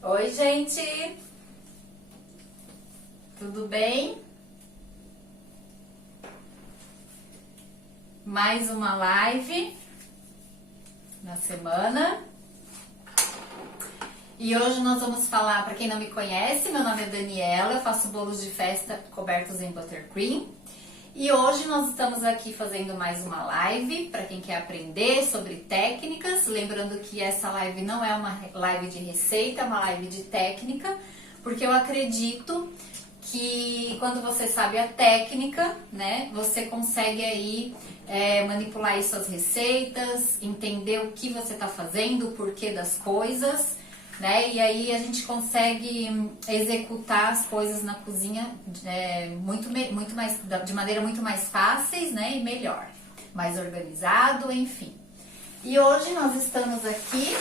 Oi, gente! Tudo bem? Mais uma live na semana. E hoje nós vamos falar, para quem não me conhece, meu nome é Daniela, eu faço bolos de festa cobertos em buttercream. E hoje nós estamos aqui fazendo mais uma live para quem quer aprender sobre técnicas. Lembrando que essa live não é uma live de receita, é uma live de técnica, porque eu acredito que quando você sabe a técnica, né, você consegue aí manipular aí suas receitas, entender o que você está fazendo, o porquê das coisas, né? E aí a gente consegue executar as coisas na cozinha de maneira muito mais fáceis, né? E melhor, mais organizado, enfim. E hoje nós estamos aqui.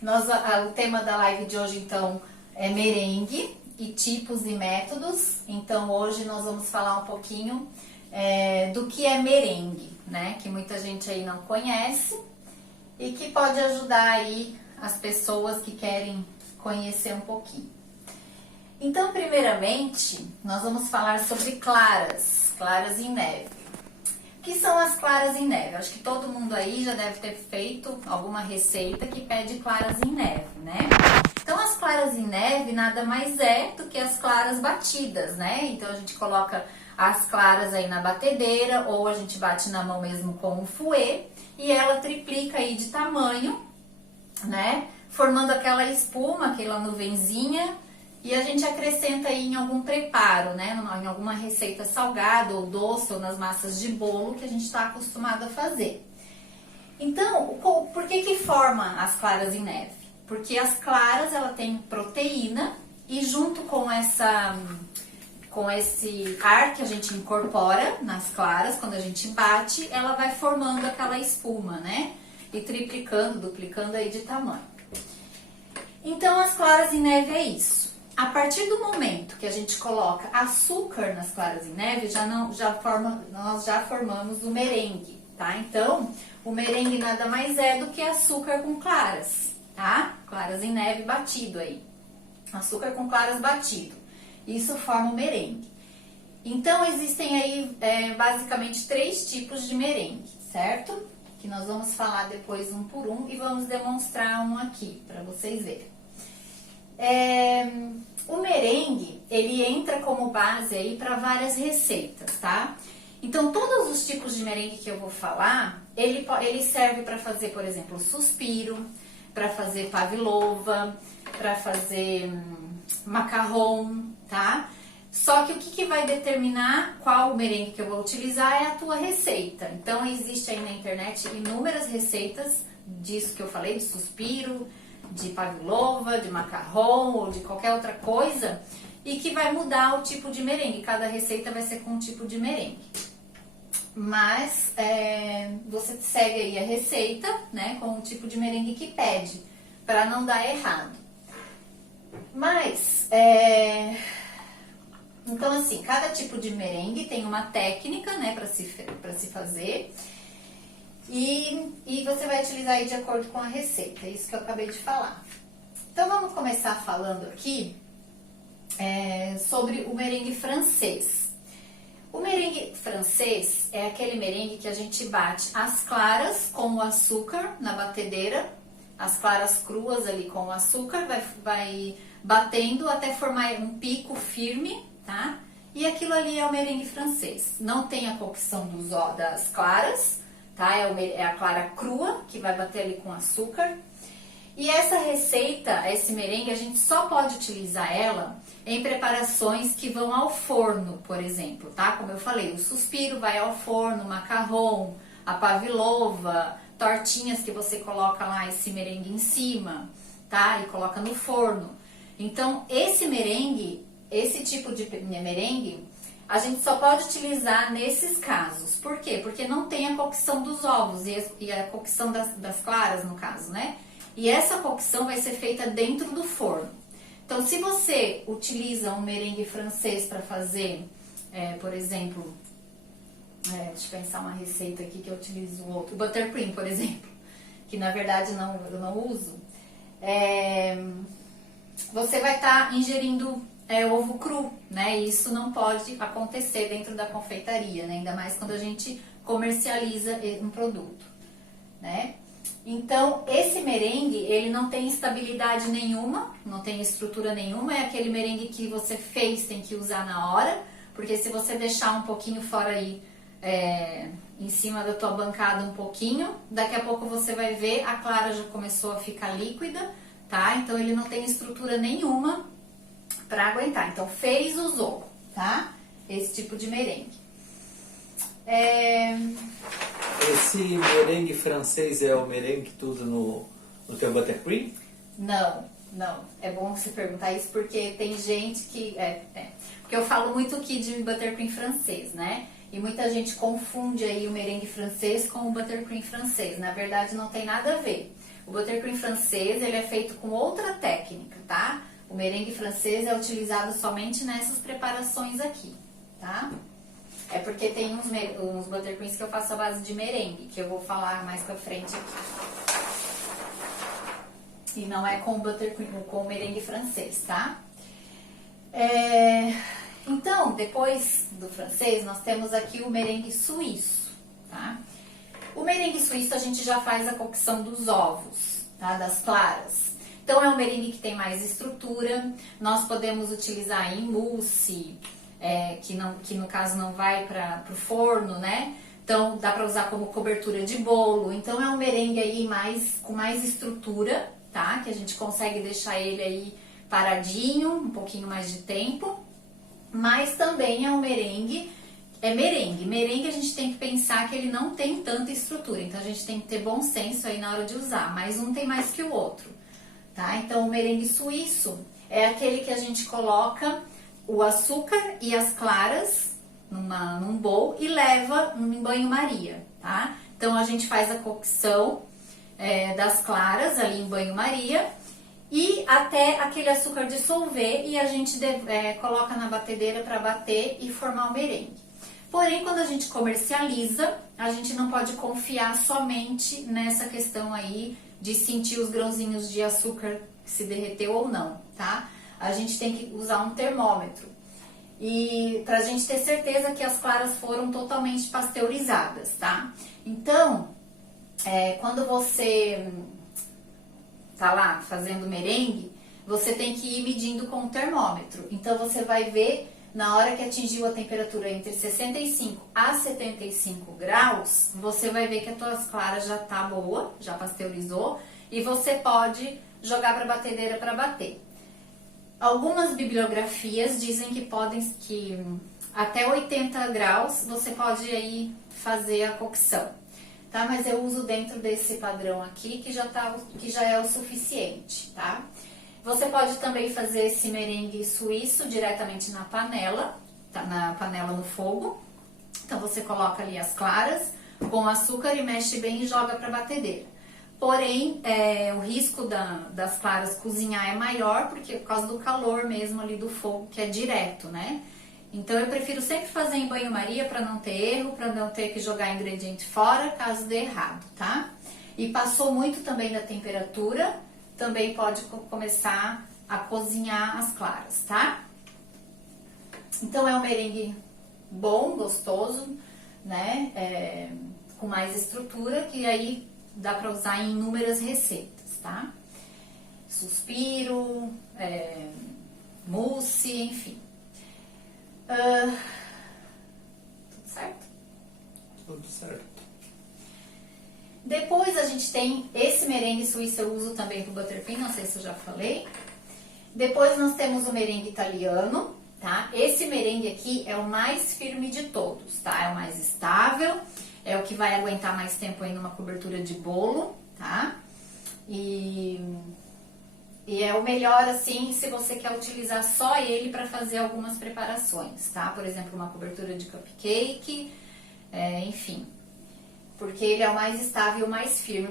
O tema da live de hoje, então, é merengue e tipos e métodos. Então, hoje nós vamos falar um pouquinho do que é merengue, né? Que muita gente aí não conhece e que pode ajudar aí as pessoas que querem conhecer um pouquinho. Então, primeiramente, nós vamos falar sobre claras em neve. O que são as claras em neve? Acho que todo mundo aí já deve ter feito alguma receita que pede claras em neve, né? Então, as claras em neve nada mais é do que as claras batidas, né? Então, a gente coloca as claras aí na batedeira ou a gente bate na mão mesmo com o fouet e ela triplica aí de tamanho, né? Formando aquela espuma, aquela nuvenzinha, e a gente acrescenta aí em algum preparo, né? Em alguma receita salgada ou doce ou nas massas de bolo que a gente está acostumado a fazer. Então, por que forma as claras em neve? Porque as claras, ela tem proteína e junto com esse ar que a gente incorpora nas claras, quando a gente bate, ela vai formando aquela espuma, né? E triplicando, duplicando aí de tamanho. Então, as claras em neve é isso. A partir do momento que a gente coloca açúcar nas claras em neve, nós já formamos o merengue, tá? Então, o merengue nada mais é do que açúcar com claras, tá? Claras em neve batido aí. Açúcar com claras batido. Isso forma o merengue. Então, existem aí basicamente 3 tipos de merengue, certo? Que nós vamos falar depois um por um e vamos demonstrar um aqui para vocês verem. O merengue, ele entra como base aí para várias receitas, tá? Então, todos os tipos de merengue que eu vou falar, ele serve para fazer, por exemplo, suspiro, para fazer pavlova, para fazer macarrão, tá? Só que o que vai determinar qual merengue que eu vou utilizar é a tua receita. Então, existe aí na internet inúmeras receitas disso que eu falei, de suspiro, de pavlova, de macarrão ou de qualquer outra coisa, e que vai mudar o tipo de merengue. Cada receita vai ser com um tipo de merengue. Mas você segue aí a receita, né, com o tipo de merengue que pede, para não dar errado. Mas, então assim, cada tipo de merengue tem uma técnica, né, para se fazer. E você vai utilizar aí de acordo com a receita, é isso que eu acabei de falar. Então, vamos começar falando aqui sobre o merengue francês. O merengue francês é aquele merengue que a gente bate as claras com o açúcar na batedeira, as claras cruas ali com o açúcar, vai batendo até formar um pico firme, tá? E aquilo ali é o merengue francês. Não tem a cocção das claras, tá? É a clara crua que vai bater ali com açúcar. E essa receita, esse merengue, a gente só pode utilizar ela em preparações que vão ao forno, por exemplo, tá? Como eu falei, o suspiro vai ao forno, o macarrão, a pavlova, tortinhas que você coloca lá esse merengue em cima, tá? E coloca no forno. Então, esse merengue, esse tipo de merengue, a gente só pode utilizar nesses casos. Por quê? Porque não tem a cocção dos ovos e a cocção das claras, no caso, né? E essa cocção vai ser feita dentro do forno. Então, se você utiliza um merengue francês para fazer, por exemplo, deixa eu pensar uma receita aqui que eu utilizo outro. O buttercream, por exemplo, que na verdade eu não uso. Você vai estar ingerindo ovo cru, né? E isso não pode acontecer dentro da confeitaria, né? Ainda mais quando a gente comercializa um produto, né? Então, esse merengue, ele não tem estabilidade nenhuma, não tem estrutura nenhuma, é aquele merengue que você fez, tem que usar na hora, porque se você deixar um pouquinho fora aí, em cima da tua bancada um pouquinho, daqui a pouco você vai ver, a clara já começou a ficar líquida, tá? Então, ele não tem estrutura nenhuma para aguentar. Então, fez, usou, tá? Esse tipo de merengue. Esse merengue francês é o merengue que tu usa no teu buttercream? Não. É bom você perguntar isso porque tem gente que... Porque eu falo muito aqui de buttercream francês, né? E muita gente confunde aí o merengue francês com o buttercream francês. Na verdade, não tem nada a ver. O buttercream francês, ele é feito com outra técnica, tá? O merengue francês é utilizado somente nessas preparações aqui, tá? É porque tem uns buttercreams que eu faço à base de merengue, que eu vou falar mais pra frente aqui. E não é com o buttercream, com o merengue francês, tá? Então, depois do francês, nós temos aqui o merengue suíço, tá? O merengue suíço a gente já faz a cocção dos ovos, tá? Das claras. Então, é um merengue que tem mais estrutura. Nós podemos utilizar em mousse, que no caso não vai para o forno, né? Então, dá para usar como cobertura de bolo. Então, é um merengue aí com mais estrutura, tá? Que a gente consegue deixar ele aí paradinho, um pouquinho mais de tempo. Mas também é um merengue. Merengue a gente tem que pensar que ele não tem tanta estrutura. Então, a gente tem que ter bom senso aí na hora de usar. Mas um tem mais que o outro, tá? Então, o merengue suíço é aquele que a gente coloca o açúcar e as claras num bowl e leva em banho-maria, tá? Então, a gente faz a cocção das claras ali em banho-maria e até aquele açúcar dissolver e a gente coloca na batedeira para bater e formar o merengue. Porém, quando a gente comercializa, a gente não pode confiar somente nessa questão aí de sentir os grãozinhos de açúcar se derreteu ou não, tá? A gente tem que usar um termômetro e pra gente ter certeza que as claras foram totalmente pasteurizadas, tá? Então, quando você tá lá fazendo merengue, você tem que ir medindo com o termômetro. Então, você vai ver na hora que atingiu a temperatura entre 65 a 75 graus, você vai ver que as tuas claras já tá boa, já pasteurizou, e você pode jogar para a batedeira para bater. Algumas bibliografias dizem que até 80 graus você pode aí fazer a cocção, tá? Mas eu uso dentro desse padrão aqui que já é o suficiente, tá? Você pode também fazer esse merengue suíço diretamente na panela, tá? Na panela no fogo. Então você coloca ali as claras com açúcar e mexe bem e joga para a batedeira. Porém, o risco das claras cozinhar é maior por causa do calor mesmo ali do fogo, que é direto, né? Então, eu prefiro sempre fazer em banho-maria para não ter erro, para não ter que jogar ingrediente fora, caso dê errado, tá? E passou muito também da temperatura, também pode começar a cozinhar as claras, tá? Então, é um merengue bom, gostoso, né? Com mais estrutura, que aí dá para usar em inúmeras receitas, tá? Suspiro, mousse, enfim. Tudo certo? Tudo certo. Depois a gente tem esse merengue suíço, eu uso também pro buttercream, não sei se eu já falei. Depois nós temos o merengue italiano, tá? Esse merengue aqui é o mais firme de todos, tá? É o mais estável, é o que vai aguentar mais tempo aí numa cobertura de bolo, tá? E é o melhor, assim, se você quer utilizar só ele para fazer algumas preparações, tá? Por exemplo, uma cobertura de cupcake, enfim. Porque ele é o mais estável e o mais firme,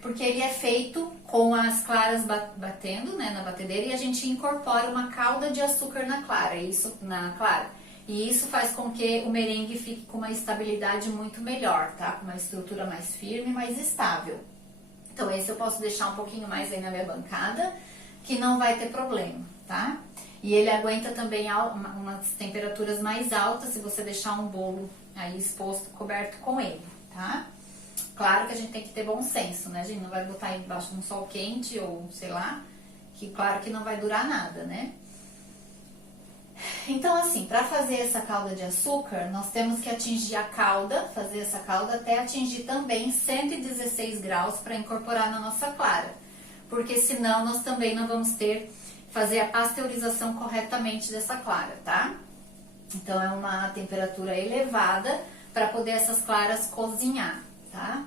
porque ele é feito com as claras batendo, né, na batedeira, e a gente incorpora uma calda de açúcar na clara. E isso faz com que o merengue fique com uma estabilidade muito melhor, tá? Com uma estrutura mais firme, mais estável. Então esse eu posso deixar um pouquinho mais aí na minha bancada, que não vai ter problema, tá? E ele aguenta também umas temperaturas mais altas se você deixar um bolo aí exposto, coberto com ele, tá? Claro que a gente tem que ter bom senso, né? A gente não vai botar aí embaixo de um sol quente ou sei lá, que claro que não vai durar nada, né? Então assim, para fazer essa calda de açúcar, nós temos que atingir a calda, fazer essa calda até atingir também 116 graus para incorporar na nossa clara. Porque senão nós também não vamos fazer a pasteurização corretamente dessa clara, tá? Então é uma temperatura elevada para poder essas claras cozinhar, tá?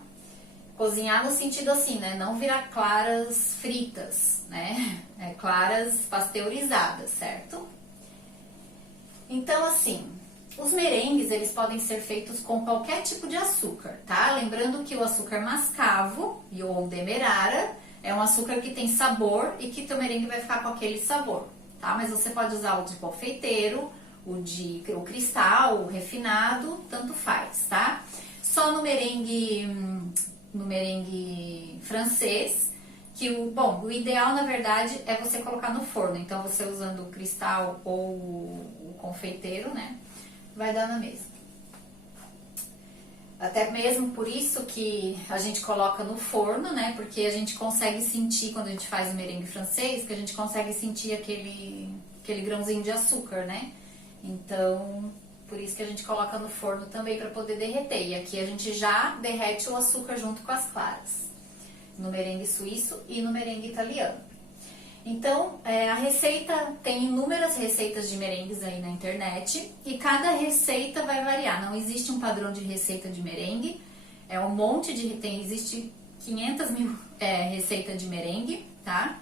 Cozinhar no sentido assim, né? Não virar claras fritas, né? Claras pasteurizadas, certo? Então, assim, os merengues, eles podem ser feitos com qualquer tipo de açúcar, tá? Lembrando que o açúcar mascavo e o demerara é um açúcar que tem sabor e que teu merengue vai ficar com aquele sabor, tá? Mas você pode usar o de confeiteiro, o cristal, o refinado, tanto faz, tá? Só no merengue francês, que o ideal, na verdade, é você colocar no forno. Então, você usando o cristal ou o confeiteiro, né, vai dar na mesma. Até mesmo por isso que a gente coloca no forno, né, porque a gente consegue sentir, quando a gente faz o merengue francês, que a gente consegue sentir aquele grãozinho de açúcar, né. Então, por isso que a gente coloca no forno também para poder derreter. E aqui a gente já derrete o açúcar junto com as claras, no merengue suíço e no merengue italiano. Então, a receita, tem inúmeras receitas de merengues aí na internet e cada receita vai variar. Não existe um padrão de receita de merengue, existe 500 mil receitas de merengue, tá?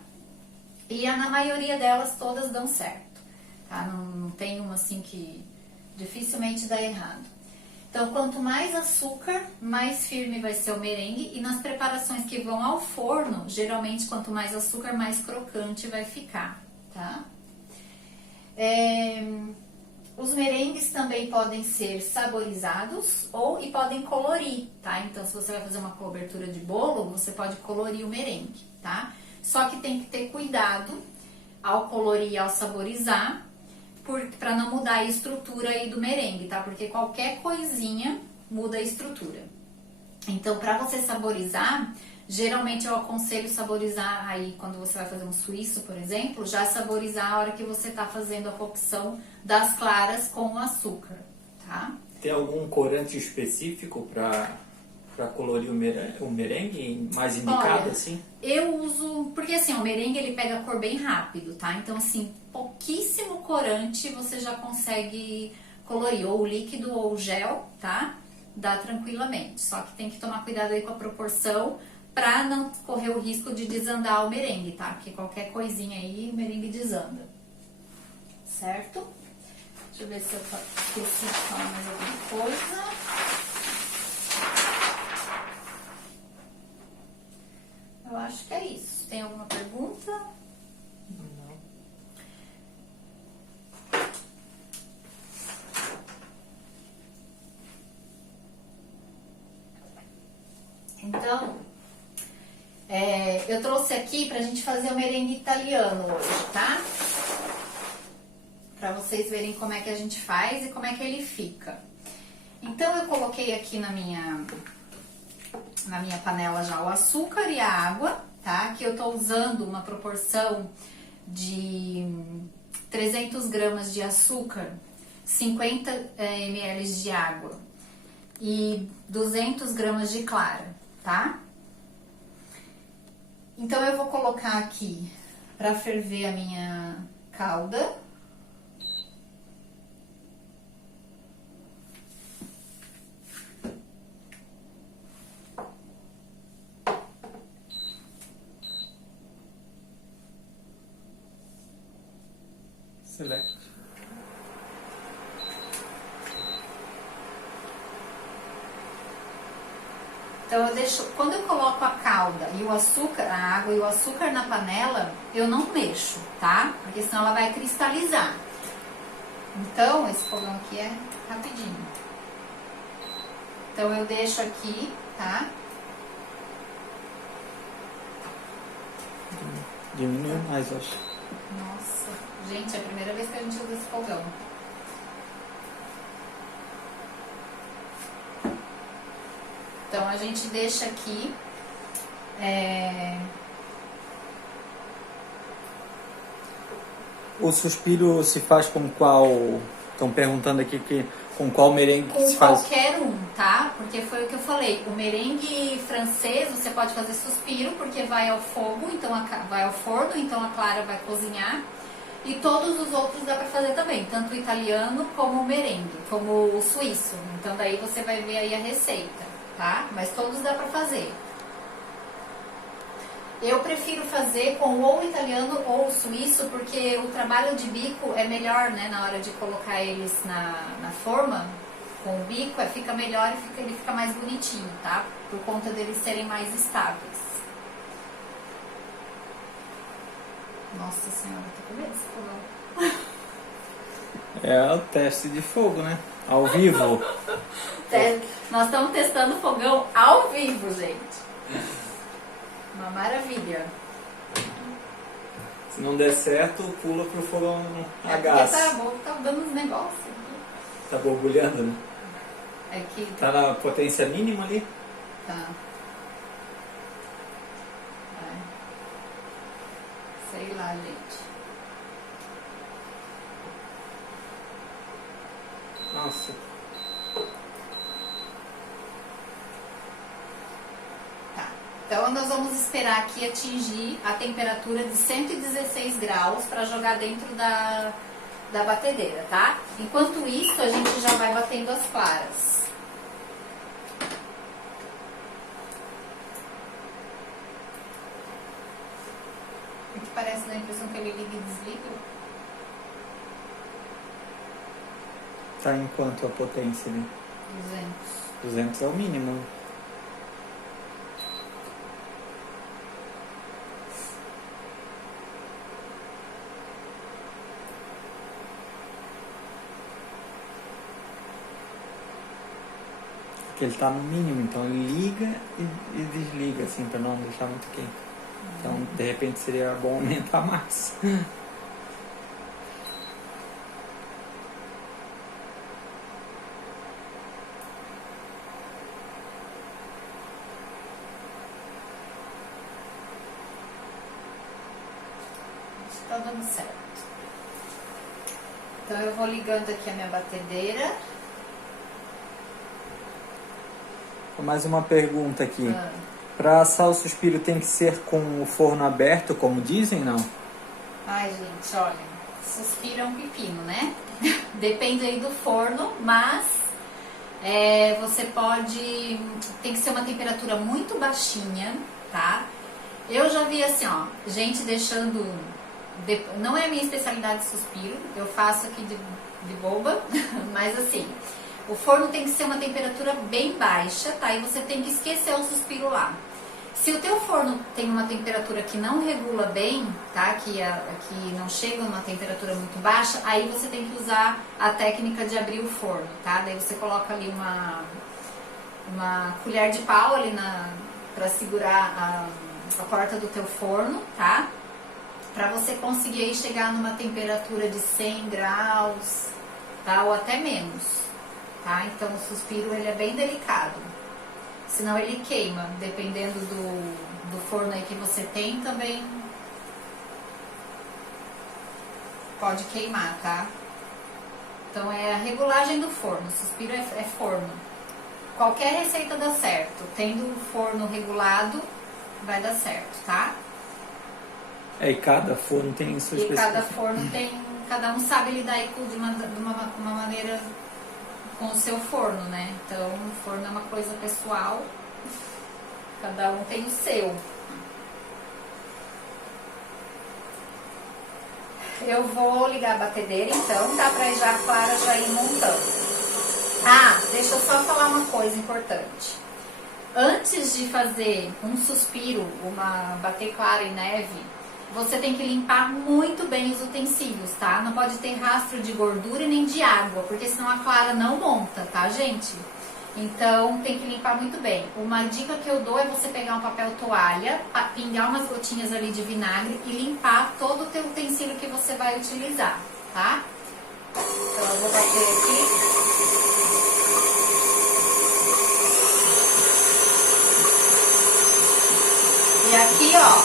E na maioria delas todas dão certo, tá? Não tem uma assim que dificilmente dá errado. Então, quanto mais açúcar, mais firme vai ser o merengue. E nas preparações que vão ao forno, geralmente, quanto mais açúcar, mais crocante vai ficar, tá? Os merengues também podem ser saborizados e podem colorir, tá? Então, se você vai fazer uma cobertura de bolo, você pode colorir o merengue, tá? Só que tem que ter cuidado ao colorir e ao saborizar, para não mudar a estrutura aí do merengue, tá? Porque qualquer coisinha muda a estrutura. Então, para você saborizar, geralmente eu aconselho saborizar aí, quando você vai fazer um suíço, por exemplo, já saborizar a hora que você tá fazendo a cocção das claras com o açúcar, tá? Tem algum corante específico para colorir o merengue mais indicado? Olha, assim? Eu uso, porque assim, o merengue ele pega a cor bem rápido, tá? Então assim, pouquíssimo corante você já consegue colorir, ou líquido ou gel, tá? Dá tranquilamente, só que tem que tomar cuidado aí com a proporção pra não correr o risco de desandar o merengue, tá? Porque qualquer coisinha aí, o merengue desanda, certo? Deixa eu ver se eu esqueci de falar mais alguma coisa. Eu acho que é isso. Tem alguma pergunta? Não. Então, eu trouxe aqui pra gente fazer o merengue italiano hoje, tá? Pra vocês verem como é que a gente faz e como é que ele fica. Então, eu coloquei aqui na minha panela já o açúcar e a água, tá? Que eu tô usando uma proporção de 300 gramas de açúcar, 50 ml de água e 200 gramas de clara, tá? Então eu vou colocar aqui para ferver a minha calda. Select. Então eu deixo, quando eu coloco a calda e o açúcar, a água e o açúcar na panela, eu não mexo, tá? Porque senão ela vai cristalizar. Então, esse fogão aqui é rapidinho. Então, eu deixo aqui, tá? Diminui mais, eu acho. Nossa, gente, é a primeira vez que a gente usa esse fogão. Então, a gente deixa aqui. O suspiro se faz com qual... Estão perguntando aqui com qual merengue que Com se faz. qualquer um, tá? Porque foi o que eu falei. O merengue francês você pode fazer suspiro, porque vai ao fogo, então vai ao forno, então a clara vai cozinhar. E todos os outros dá pra fazer também, tanto o italiano como o merengue, como o suíço. Então daí você vai ver aí a receita, tá? Mas todos dá pra fazer. Eu prefiro fazer com ou o italiano ou o suíço, porque o trabalho de bico é melhor, né? Na hora de colocar eles na forma, com o bico, fica melhor e ele fica mais bonitinho, tá? Por conta deles serem mais estáveis. Nossa senhora, tô com medo desse fogão. É o teste de fogo, né? Ao vivo. Nós estamos testando fogão ao vivo, gente. Uma maravilha. Se não der certo, pula pro fogão a Porque gás. tá dando uns negócios aqui. Tá borbulhando, né? Aqui. Tá na potência mínima ali? Tá. Vai. Sei lá, gente. Nossa. Tá. Então nós vamos esperar aqui atingir a temperatura de 116 graus para jogar dentro da batedeira, tá? Enquanto isso, a gente já vai batendo as claras. O que parece dar a impressão que ele liga e desliga? Tá em quanto a potência ali? 200. 200 é o mínimo. Porque ele tá no mínimo, então ele liga e desliga, assim, pra não deixar muito quente. Então, de repente, seria bom aumentar mais. Tá dando certo. Então eu vou ligando aqui a minha batedeira. Mais uma pergunta aqui. Para assar o suspiro tem que ser com o forno aberto, como dizem, não? Ai, gente, olha, suspiro é um pepino, né? Depende aí do forno, mas você pode... Tem que ser uma temperatura muito baixinha, tá? Eu já vi assim, ó, gente deixando... Não é a minha especialidade de suspiro, eu faço aqui de boba, mas assim... O forno tem que ser uma temperatura bem baixa, tá? E você tem que esquecer o suspiro lá. Se o teu forno tem uma temperatura que não regula bem, tá? Que não chega numa temperatura muito baixa, aí você tem que usar a técnica de abrir o forno, tá? Daí você coloca ali uma colher de pau ali pra segurar a porta do teu forno, tá? Pra você conseguir aí chegar numa temperatura de 100 graus, tá? Ou até menos. Tá? Então o suspiro ele é bem delicado, senão ele queima, dependendo do forno aí que você tem também pode queimar, tá? Então é a regulagem do forno, o suspiro é forno. Qualquer receita dá certo, tendo o forno regulado vai dar certo, tá? E cada forno tem sua especificidade. E cada forno tem, cada um sabe lidar aí de uma maneira com o seu forno, né? Então, o forno é uma coisa pessoal, cada um tem o seu. Eu vou ligar a batedeira, então, tá? Pra já a clara já ir montando. Ah, deixa eu só falar uma coisa importante. Antes de fazer um suspiro, bater clara em neve, você tem que limpar muito bem os utensílios, tá? Não pode ter rastro de gordura e nem de água, porque senão a clara não monta, tá, gente? Então, tem que limpar muito bem. Uma dica que eu dou é você pegar um papel toalha, pingar umas gotinhas ali de vinagre e limpar todo o teu utensílio que você vai utilizar, tá? Então, eu vou bater aqui. E aqui, ó,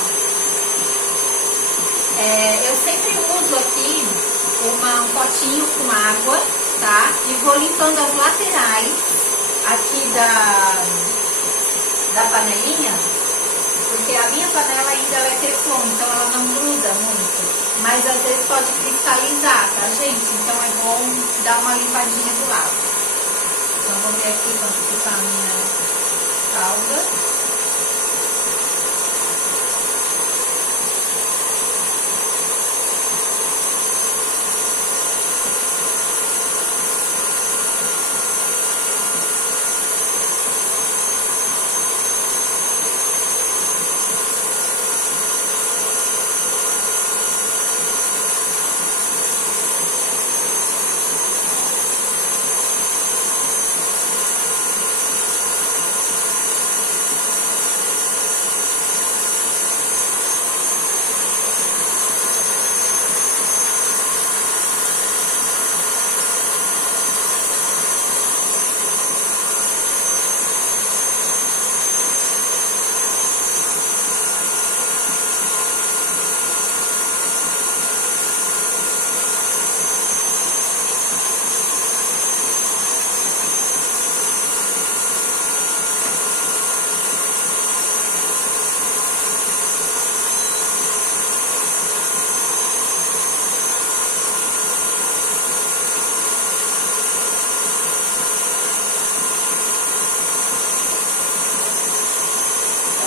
eu sempre uso aqui um potinho com água, tá? E vou limpando as laterais aqui da panelinha, porque a minha panela ainda é teflon, então ela não gruda muito. Mas às vezes pode cristalizar, tá, gente? Então é bom dar uma limpadinha do lado. Então vou ver aqui quanto fica a minha calda.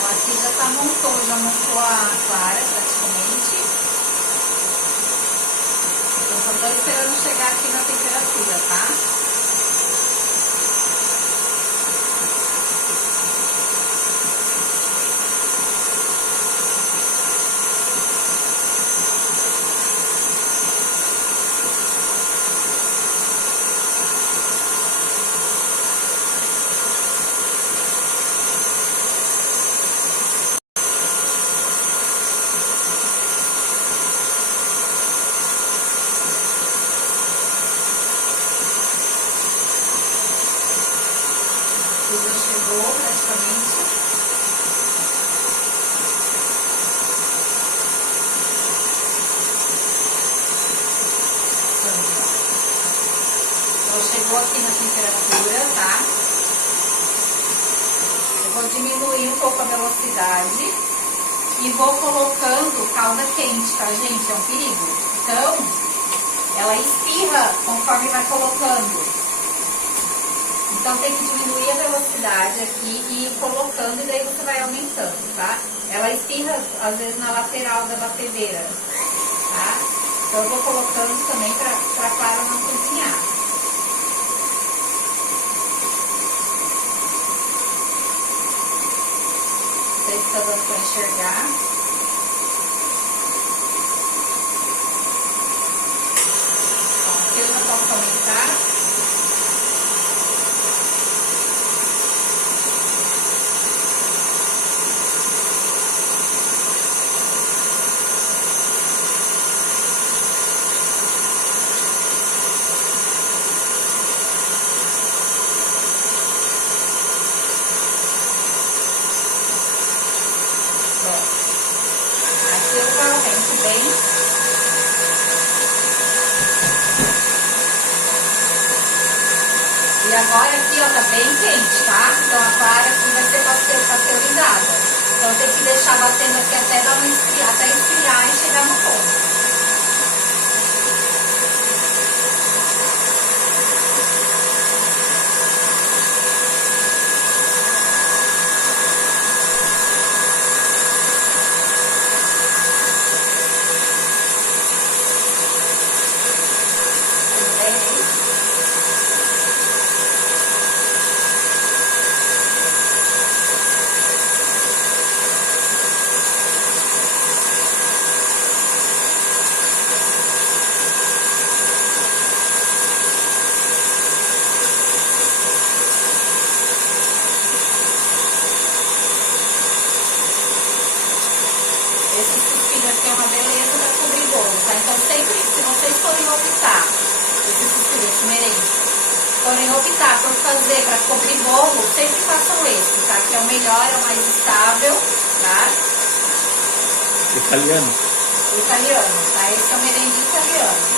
Aqui já montou a clara praticamente. Eu só tô esperando chegar aqui na temperatura, tá? Já chegou praticamente. Então chegou aqui na temperatura, tá? Eu vou diminuir um pouco a velocidade e vou colocando calda quente, tá, gente? É um perigo. Então, ela espirra conforme vai colocando. Então tem que diminuir a velocidade aqui e ir colocando e daí você vai aumentando, tá? Ela espirra às vezes na lateral da batedeira, tá? Então eu vou colocando também pra clara não cozinhar. Não sei se tá dando pra enxergar. Ó, aqui eu já posso aumentar. Aqui eu aumento bem. E agora aqui, ó, tá bem quente, tá? Então a clara aqui vai ser pasteurizada. Então tem que deixar batendo aqui até dar uma esfriar, até esfriar e chegar no ponto. Esse suspiro aqui é uma beleza para cobrir bolo, tá? Então sempre, se vocês forem optar, esse suspiro, esse merengue, forem optar por fazer para cobrir bolo, sempre façam esse, tá? Que é o melhor, é o mais estável, tá? Italiano. Italiano, tá? Esse é o merengue italiano.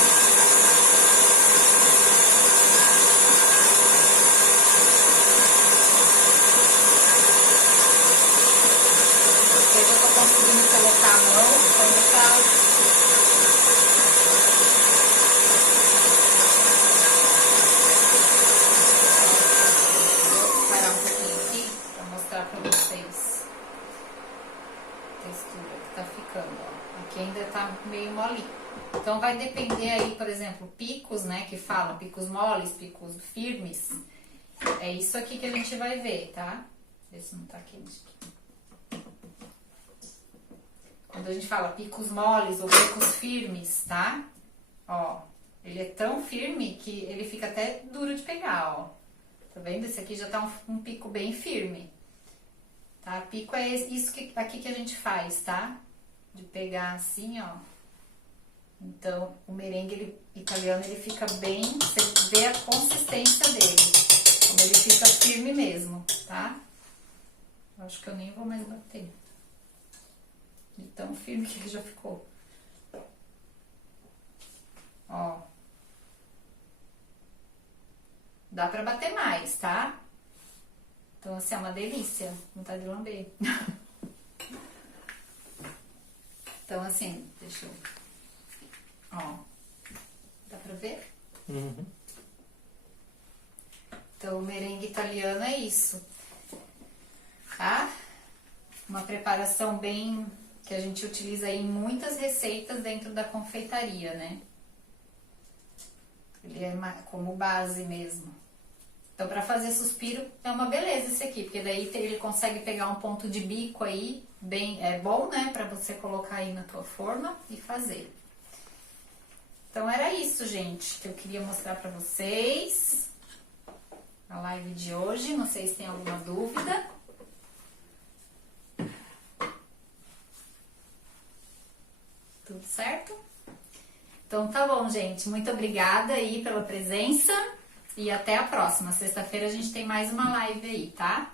Eu tô conseguindo colocar a mão quando tá. Vou parar um pouquinho aqui pra mostrar pra vocês a textura que tá ficando, ó. Aqui ainda tá meio molinho. Então vai depender aí, por exemplo, picos, né, que falam picos moles, picos firmes. É isso aqui que a gente vai ver, tá? Vê se não tá quente aqui. Quando a gente fala picos moles ou picos firmes, tá? Ó, ele é tão firme que ele fica até duro de pegar, ó. Tá vendo? Esse aqui já tá um pico bem firme. Tá? Pico é isso aqui que a gente faz, tá? De pegar assim, ó. Então, o merengue italiano, ele fica bem... Você vê a consistência dele. Como ele fica firme mesmo, tá? Eu acho que eu nem vou mais bater. De tão firme que ele já ficou. Ó. Dá pra bater mais, tá? Então, assim, é uma delícia. Vontade de lamber. Então, assim, deixa eu... Ó. Dá pra ver? Uhum. Então, o merengue italiano é isso. Tá? Uma preparação bem... que a gente utiliza aí em muitas receitas dentro da confeitaria, né? Ele é como base mesmo. Então, para fazer suspiro, é uma beleza esse aqui, porque daí ele consegue pegar um ponto de bico aí, bem, é bom, né? Para você colocar aí na tua forma e fazer. Então, era isso, gente, que eu queria mostrar para vocês. A live de hoje, não sei se tem alguma dúvida. Tudo certo? Então tá bom, gente. Muito obrigada aí pela presença e até a próxima. Sexta-feira a gente tem mais uma live aí, tá?